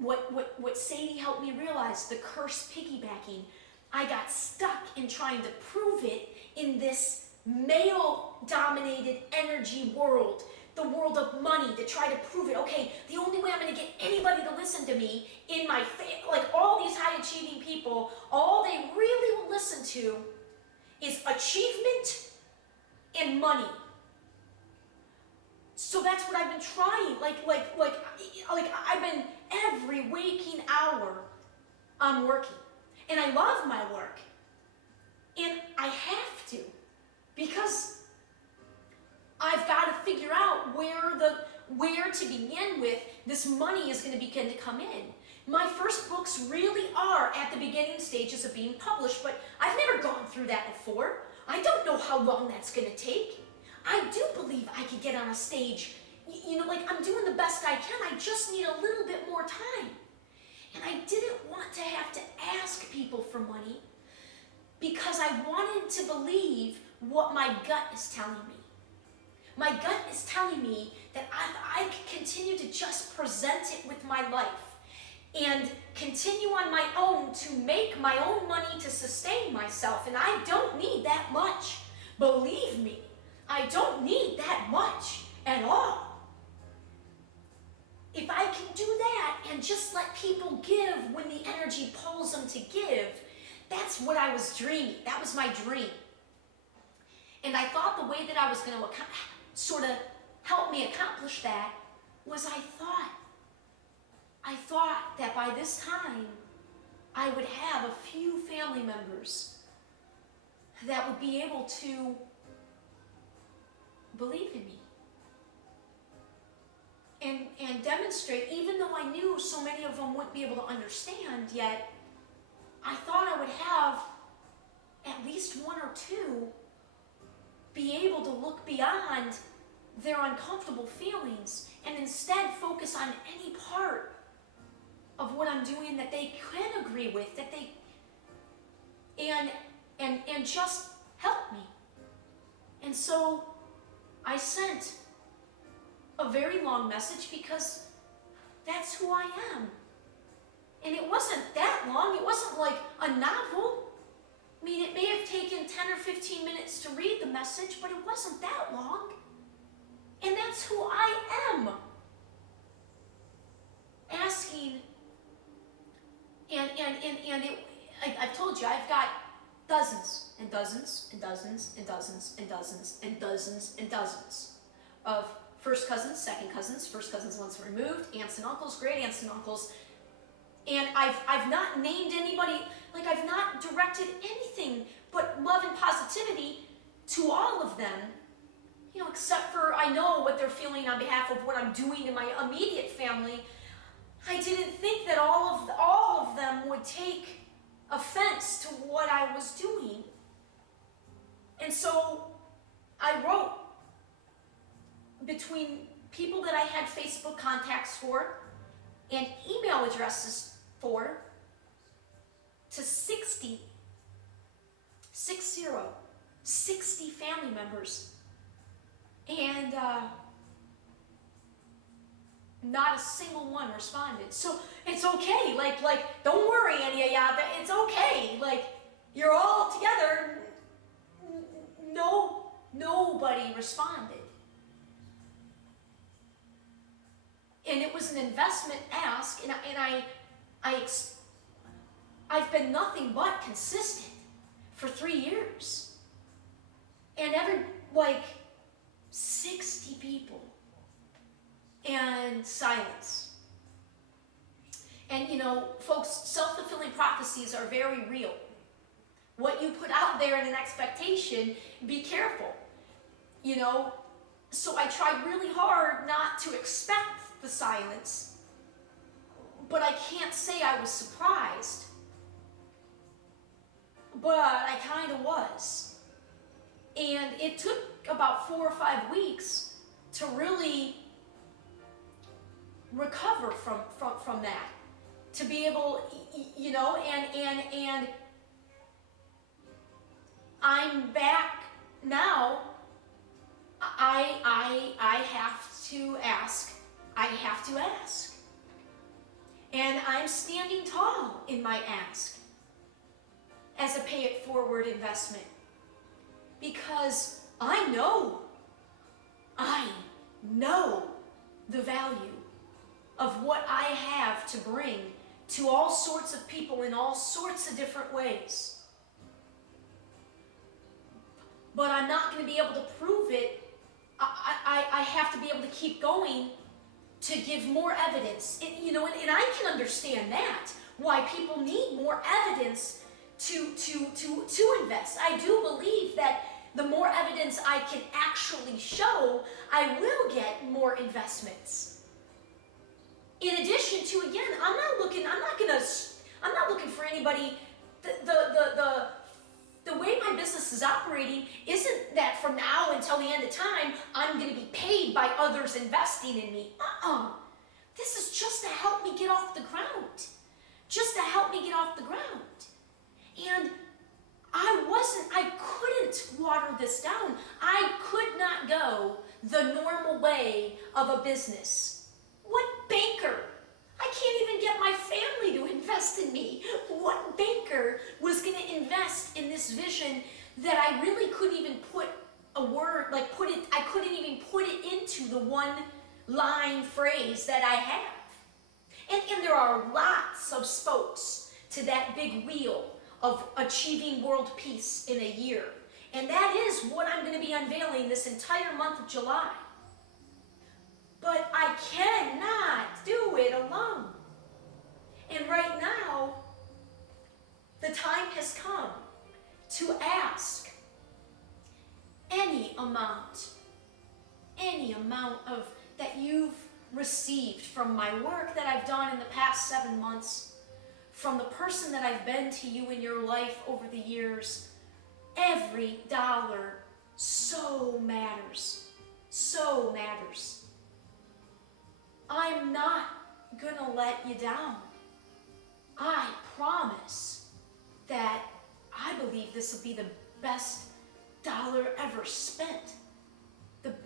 what Sadie helped me realize, the curse piggybacking, I got stuck in trying to prove it in this male-dominated energy world, the world of money, to try to prove it. Okay, the only way I'm going to get anybody to listen to me in my like all these high-achieving people, all they really will listen to is achievement and money. So that's what I've been trying. Like I've been every waking hour I'm working. And I love my work. And I have to, because I've got to figure out where to begin with this money is going to begin to come in. My first books really are at the beginning stages of being published, but I've never gone through that before. I don't know how long that's going to take. I do believe I could get on a stage, like I'm doing the best I can. I just need a little bit more time. And I didn't want to have to ask people for money because I wanted to believe what my gut is telling me. My gut is telling me that I can continue to just present it with my life and continue on my own to make my own money to sustain myself. And I don't need that much. Believe me, I don't need that much at all. If I can do that and just let people give when the energy pulls them to give, that's what I was dreaming. That was my dream. And I thought the way that I was going to sort of help me accomplish that was I thought that by this time I would have a few family members that would be able to believe in me. And demonstrate, even though I knew so many of them wouldn't be able to understand, yet I thought I would have at least one or two be able to look beyond their uncomfortable feelings and instead focus on any part of what I'm doing that they can agree with, that they and just help me. And so I sent a very long message because that's who I am. And it wasn't that long. It wasn't like a novel. I mean, it may have taken 10 or 15 minutes to read the message, but it wasn't that long. And that's who I am. Asking, I've told you, I've got dozens and dozens and dozens and dozens and dozens and dozens and dozens of first cousins, second cousins, first cousins once removed, aunts and uncles, great aunts and uncles. And I've not named anybody, like I've not directed anything but love and positivity to all of them, except for I know what they're feeling on behalf of what I'm doing in my immediate family. I didn't think that all of them would take offense to what I was doing. And so I wrote between people that I had Facebook contacts for and email addresses for to 60 family members. And not a single one responded. So it's okay. Like don't worry, any of y'all. It's okay. Like, you're all together. Nobody responded. And it was an investment ask, and I've been nothing but consistent for 3 years. And 60 people. And silence. And folks, self-fulfilling prophecies are very real. What you put out there in an expectation, be careful. So I tried really hard not to expect the silence, but I can't say I was surprised. But I kind of was. And it took about 4 or 5 weeks to really recover from that, to be able, and I'm back now. I have to ask. And I'm standing tall in my ask as a pay it forward investment. Because I know the value of what I have to bring to all sorts of people in all sorts of different ways. But I'm not going to be able to prove it. I have to be able to keep going to give more evidence. And I can understand that, why people need more evidence to invest. I do believe that the more evidence I can actually show, I will get more investments. In addition to, again, I'm not looking for anybody. The way my business is operating isn't that from now until the end of time, I'm going to be paid by others investing in me. This is just to help me get off the ground. Just to help me get off the ground. And I couldn't water this down. I could not go the normal way of a business. What banker? I can't even get my family to invest in me. What banker was going to invest in this vision that I really couldn't even put a word, I couldn't even put it into the one line phrase that I have. And there are lots of spokes to that big wheel of achieving world peace in a year. And that is what I'm going to be unveiling this entire month of July. But I cannot do it alone. And right now, the time has come to ask any amount of that you've received from my work that I've done in the past 7 months, from the person that I've been to you in your life over the years. Every dollar so matters. So matters. I'm not gonna let you down. I promise that I believe this will be the best dollar ever spent.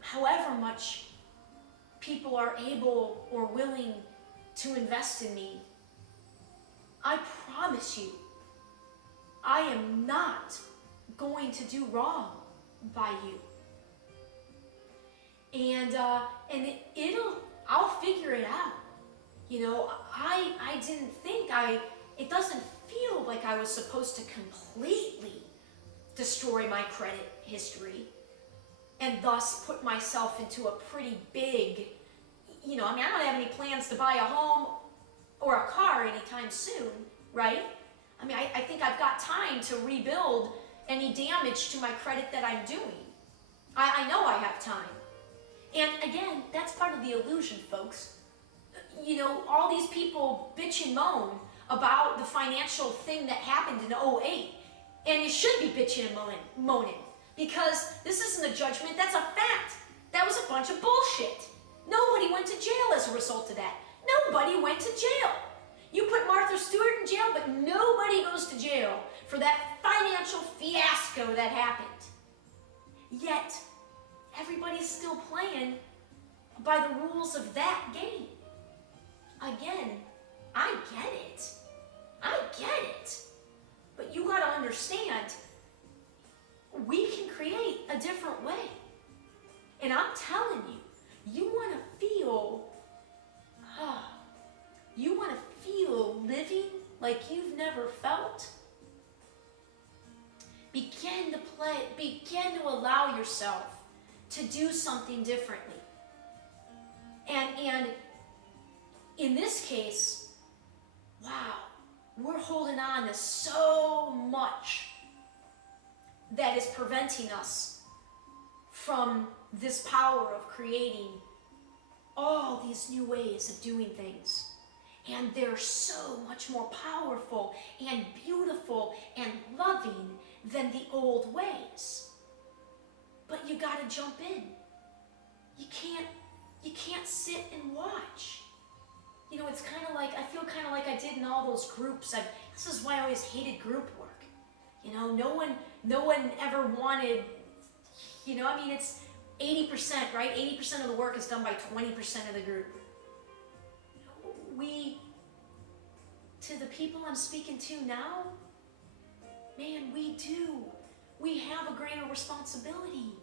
However much people are able or willing to invest in me, I promise you, I am not going to do wrong by you. And I'll figure it out. I didn't think it doesn't feel like I was supposed to completely destroy my credit history and thus put myself into a pretty big, I don't have any plans to buy a home or a car anytime soon, right? I think I've got time to rebuild any damage to my credit that I'm doing. I know I have time. And again, that's part of the illusion, folks. All these people bitch and moan about the financial thing that happened in '08. And you should be bitching and moaning. Because this isn't a judgment, that's a fact. That was a bunch of bullshit. Nobody went to jail as a result of that. Nobody went to jail. You put Martha Stewart in jail, but nobody goes to jail for that financial fiasco that happened. Yet, everybody's still playing by the rules of that game. Again, I get it. I get it. But you gotta understand, we can create a different way. And I'm telling you, you wanna feel living like you've never felt? Begin to allow yourself to do something differently. And in this case, wow, we're holding on to so much that is preventing us from this power of creating all these new ways of doing things. And they're so much more powerful and beautiful and loving than the old ways. But you gotta jump in. You can't sit and watch. It's kind of like, I feel kind of like I did in all those groups. This is why I always hated group work. No one ever wanted, it's 80%, right? 80% of the work is done by 20% of the group. to the people I'm speaking to now, man, we do. We have a greater responsibility.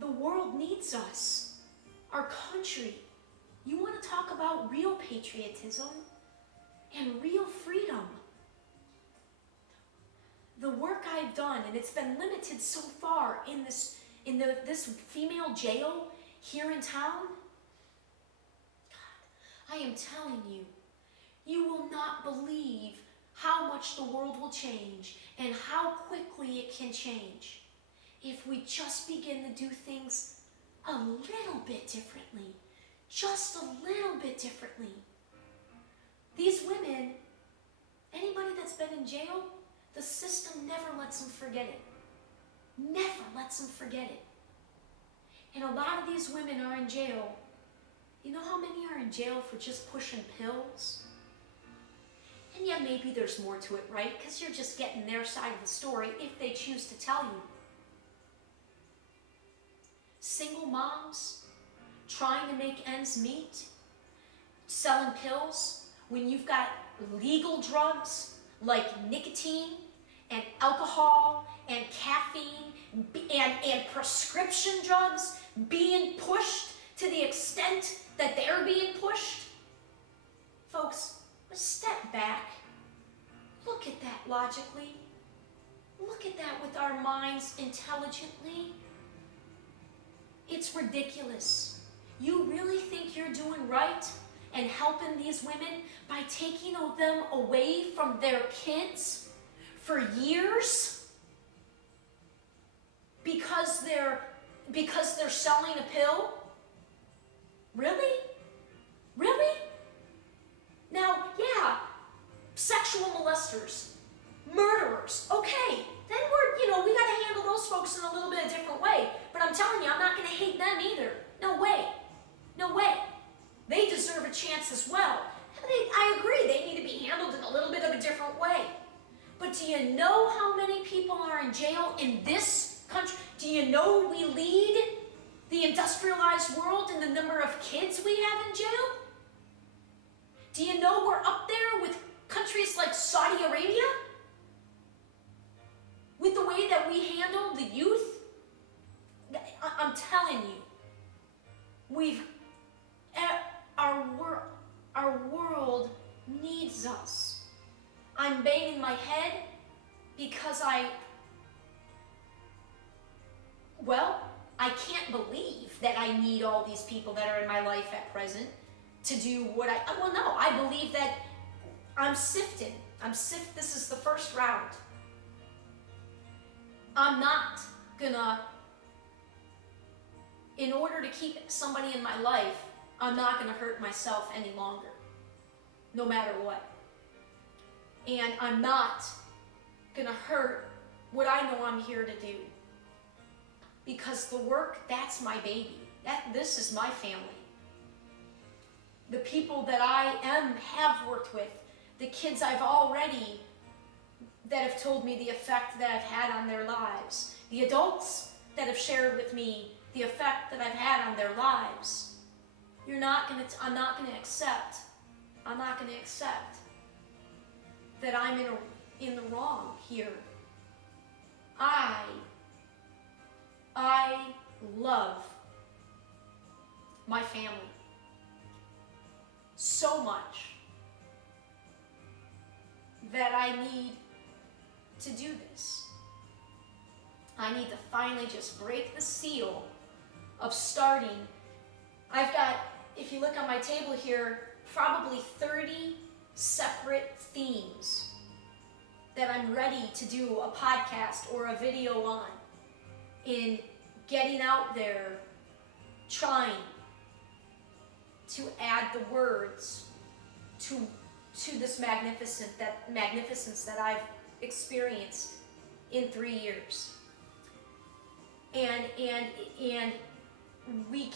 The world needs us. Our country. You want to talk about real patriotism and real freedom. The work I've done, and it's been limited so far in this female jail here in town. God, I am telling you, you will not believe how much the world will change and how quickly it can change if we just begin to do things a little bit differently. Just a little bit differently. These women, anybody that's been in jail, the system never lets them forget it. Never lets them forget it. And a lot of these women are in jail. You know how many are in jail for just pushing pills? And yeah, maybe there's more to it, right? Because you're just getting their side of the story if they choose to tell you. Single moms trying to make ends meet, selling pills when you've got legal drugs like nicotine and alcohol and caffeine and prescription drugs being pushed to the extent that they're being pushed. Folks, let's step back. Look at that logically. Look at that with our minds intelligently. It's ridiculous. You really think you're doing right and helping these women by taking them away from their kids for years because they're selling a pill? Really? Really? Now, yeah, sexual molesters, murderers, okay, then we got to handle those folks in a little bit of a different way. But I'm telling you, I'm not going to hate them either. No way. No way. They deserve a chance as well. I agree, they need to be handled in a little bit of a different way. But do you know how many people are in jail in this country? Do you know we lead the industrialized world in the number of kids we have in jail? Do you know we're up there with countries like Saudi Arabia? With the way that we handle the youth? I'm telling you, our world needs us. I'm banging my head because I can't believe that I need all these people that are in my life at present to do what I believe that I'm sifted. This is the first round. I'm not gonna, in order to keep somebody in my life, I'm not gonna hurt myself any longer, no matter what. And I'm not gonna hurt what I know I'm here to do. Because the work, that's my baby. This is my family. The people that I have worked with, the kids that have told me the effect that I've had on their lives, the adults that have shared with me the effect that I've had on their lives. I'm not gonna accept that I'm in the wrong here. I love my family so much that I need to do this. I need to finally just break the seal of starting. I've got, if you look on my table here, probably 30 separate themes that I'm ready to do a podcast or a video on, in getting out there, trying to add the words to this magnificence that I've experienced in 3 years. And we can't